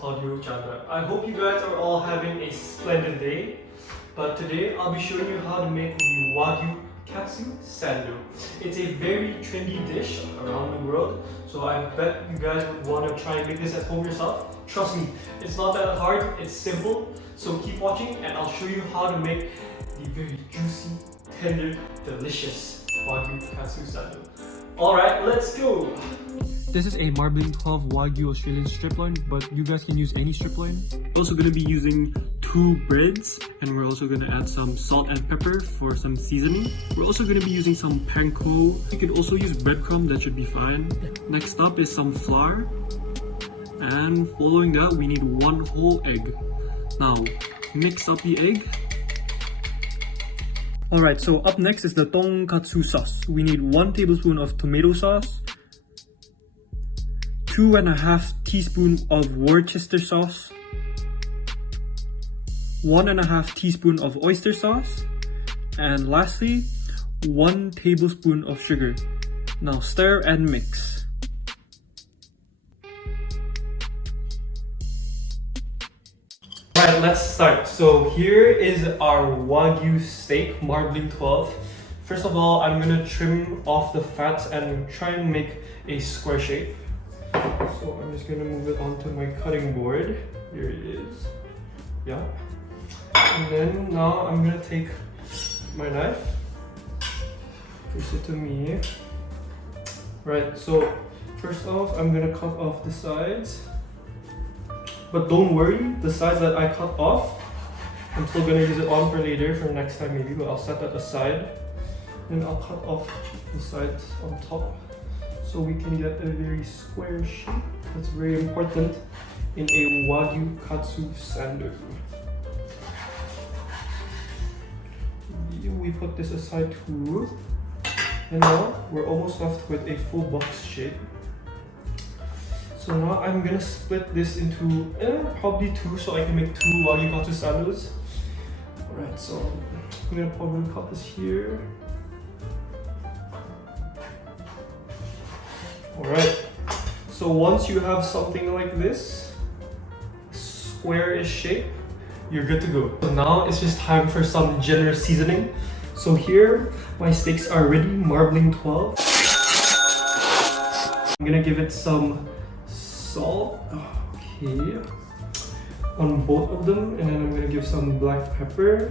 Claudio Chandra. I hope you guys are all having a splendid day. But today I'll be showing you how to make the Wagyu Katsu Sando. It's a very trendy dish around the world, so I bet you guys would want to try and make this at home yourself. Trust me, it's not that hard, it's simple. So keep watching and I'll show you how to make the very juicy, tender, delicious Wagyu Katsu Sando. Alright, let's go! This is a marbling 12 Wagyu Australian Striploin, but you guys can use any striploin. We're also going to be using 2 breads, and we're also going to add some salt and pepper for some seasoning. We're also going to be using some Panko. You could also use breadcrumb, that should be fine. Next up is some flour. And following that, we need 1 whole egg. Now, mix up the egg. Alright, so up next is the Tonkatsu sauce. We need 1 tablespoon of tomato sauce, 2.5 teaspoons of Worcestershire sauce, 1.5 teaspoon of oyster sauce, and lastly, 1 tablespoon of sugar. Now stir and mix. Alright, let's start. So here is our Wagyu steak, marbling 12. First of all, I'm gonna trim off the fats and try and make a square shape. So I'm just gonna move it onto my cutting board. Here it is. Yeah. And then now I'm gonna take my knife, push it to me. Right, so first off, I'm gonna cut off the sides. But don't worry, the sides that I cut off, I'm still gonna use it on for later, for next time maybe, but I'll set that aside. Then I'll cut off the sides on top so we can get a very square shape. That's very important in a Wagyu Katsu Sando. We put this aside too. And now we're almost left with a full box shape. So now I'm gonna split this into probably 2 so I can make 2 Wagyu Katsu Sandos. Alright, so I'm gonna probably cut this here. Alright, so once you have something like this, square-ish shape, you're good to go. So now it's just time for some generous seasoning. So here, my steaks are ready, marbling 12. I'm gonna give it some salt, okay, on both of them, and then I'm gonna give some black pepper.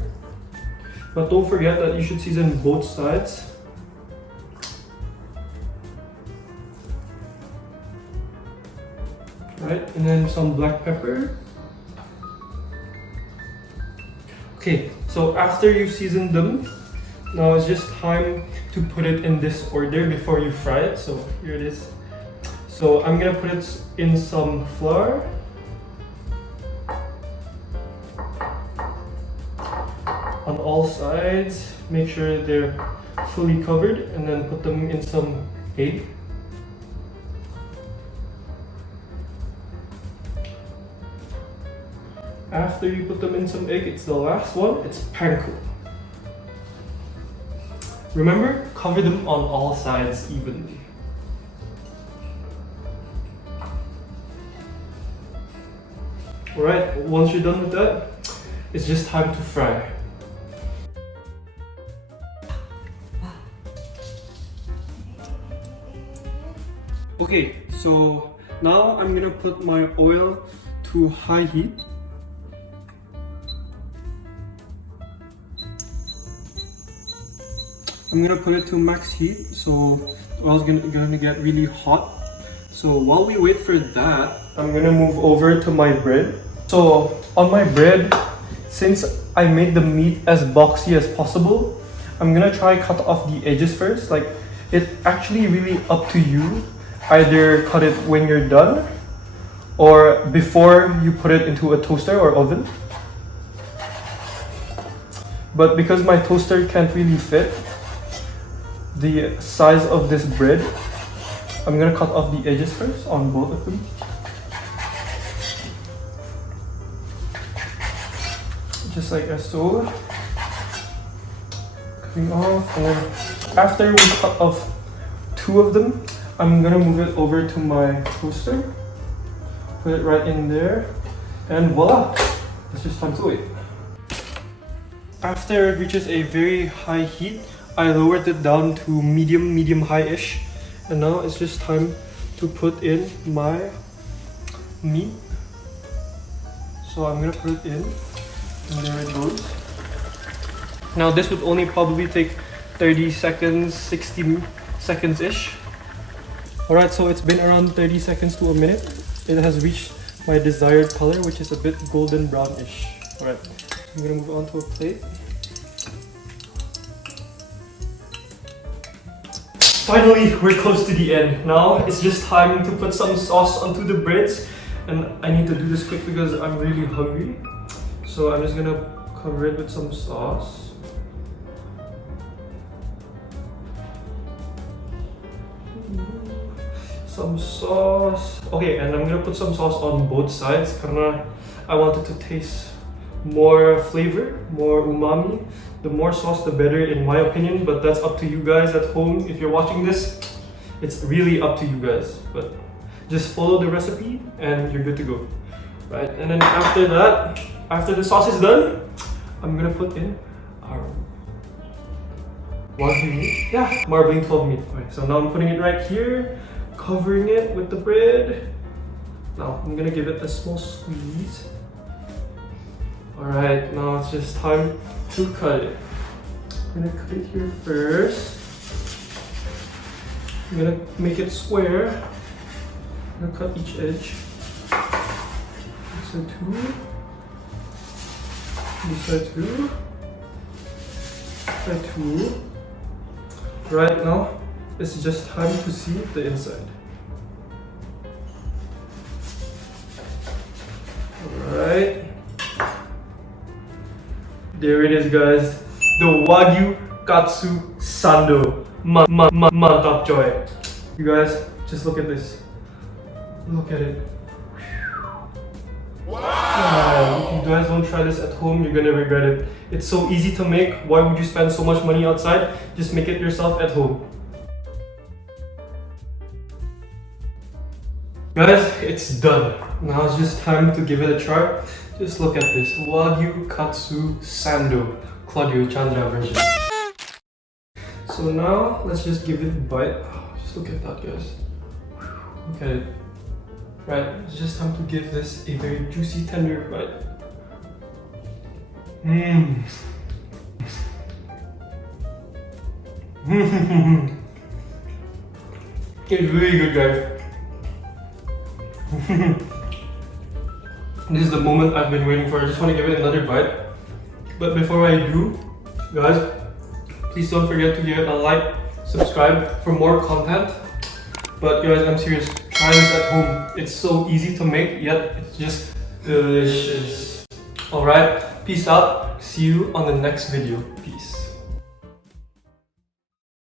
But don't forget that you should season both sides. Right, and then some black pepper. Okay, so after you've seasoned them, now it's just time to put it in this order before you fry it. So here it is. So I'm gonna put it in some flour, on all sides, make sure they're fully covered, and then put them in some egg. After you put them in some egg, it's the last one, it's Panko. Remember, cover them on all sides evenly. Alright, once you're done with that, it's just time to fry. Okay, so now I'm gonna put my oil to high heat. I'm gonna put it to max heat, so the oil's gonna get really hot. So while we wait for that, I'm gonna move over to my bread. So on my bread, since I made the meat as boxy as possible, I'm gonna try cut off the edges first. Like, it's actually really up to you. Either cut it when you're done or before you put it into a toaster or oven. But because my toaster can't really fit the size of this bread, I'm gonna cut off the edges first on both of them. Just like so. Cutting off, and then after we cut off 2 of them, I'm gonna move it over to my toaster. Put it right in there. And voila! It's just time to wait. After it reaches a very high heat, I lowered it down to medium-high-ish. And now it's just time to put in my meat. So I'm gonna put it in, and there it goes. Now this would only probably take 30 seconds, 60 seconds-ish. Alright, so it's been around 30 seconds to a minute. It has reached my desired color, which is a bit golden brownish. Alright, I'm gonna move on to a plate. Finally, we're close to the end. Now it's just time to put some sauce onto the breads. And I need to do this quick because I'm really hungry. So I'm just gonna cover it with some sauce. Some sauce. Okay, and I'm gonna put some sauce on both sides because I want it to taste more flavor, more umami. The more sauce, the better in my opinion, but that's up to you guys at home. If you're watching this, it's really up to you guys. But just follow the recipe and you're good to go. Right, and then after that, after the sauce is done, I'm gonna put in our Wagyu meat. Yeah, marbling 12 meat. Okay, so now I'm putting it right here, covering it with the bread. Now I'm gonna give it a small squeeze. Alright, now it's just time to cut it. I'm gonna cut it here first. I'm gonna make it square. I'm gonna cut each edge. This side two. This side two. Side two. Right now, it's just time to see the inside. Alright. There it is, guys. The Wagyu Katsu Sando. Mantap joy. You guys, just look at this. Look at it. Wow. If you guys don't try this at home, you're gonna regret it. It's so easy to make. Why would you spend so much money outside? Just make it yourself at home. Guys, it's done. Now it's just time to give it a try. Just look at this. Wagyu Katsu Sando. Claudio Chandra version. So now, let's just give it a bite. Just look at that, guys. Look at it. Right, it's just time to give this a very juicy, tender bite. Mmm. It's really good, guys. This is the moment I've been waiting for. I just want to give it another bite. But before I do, guys, please don't forget to give it a like, subscribe for more content. But guys, I'm serious. Try this at home. It's so easy to make, yet it's just delicious. Alright, peace out. See you on the next video. Peace.